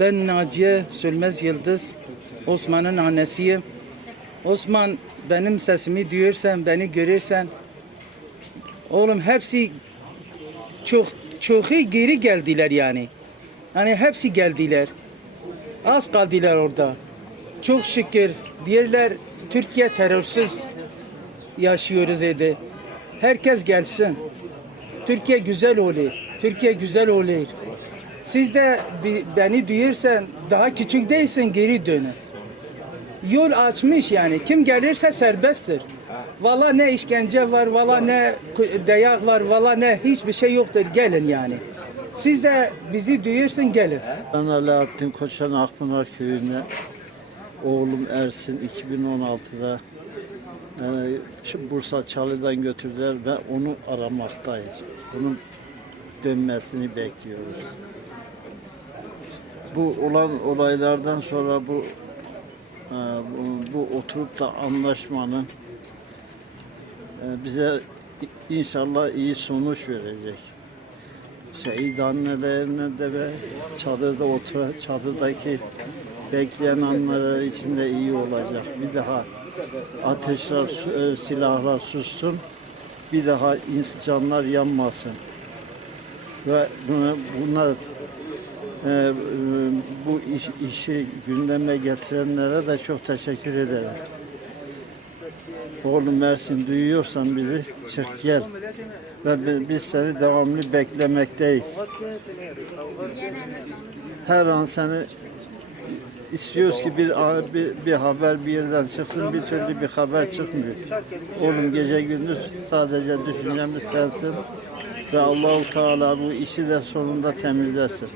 Ben Naciye Sölmez Yıldız. Osman'ın annesiyim. Osman benim sesimi duyursan, beni görürsen oğlum hepsi çok çoğu geri geldiler yani. Hani hepsi geldiler. Az kaldılar orada. Çok şükür diğerler Türkiye terörsüz yaşıyoruz dedi. Herkes gelsin. Türkiye güzel olur. Türkiye güzel olur. Siz de beni duyursan daha küçük değilsin geri dönün. Yol açmış yani. Kim gelirse serbesttir. Valla ne işkence var, valla ne dayak var, valla ne hiçbir şey yoktur. Gelin yani. Siz de bizi duyursun gelin. Ben Alaaddin Koçan Akpınar köyüne oğlum Ersin 2016'da e, Bursa Çalı'dan götürdüler ve onu aramaktayız. Onun dönmesini bekliyoruz. Bu olan olaylardan sonra bu e, bu, bu oturup da anlaşmanın e, bize inşallah iyi sonuç verecek şehit annelerine de ve çadırda oturan, çadırdaki bekleyen anneler için de iyi olacak. Bir daha ateşler, e, silahlar sussun. Bir daha ins- canlar yanmasın. Ve buna, buna e, bu iş, işi gündeme getirenlere de çok teşekkür ederim. Oğlum Mersin duyuyorsan bizi çık gel. Ve bi- biz seni devamlı beklemekteyiz. Her an seni istiyoruz ki bir, bir, bir haber bir yerden çıksın bir türlü bir haber çıkmıyor. Oğlum gece gündüz sadece düşüncemiz sensin ve Allahu Teala bu işi de sonunda temizlesin.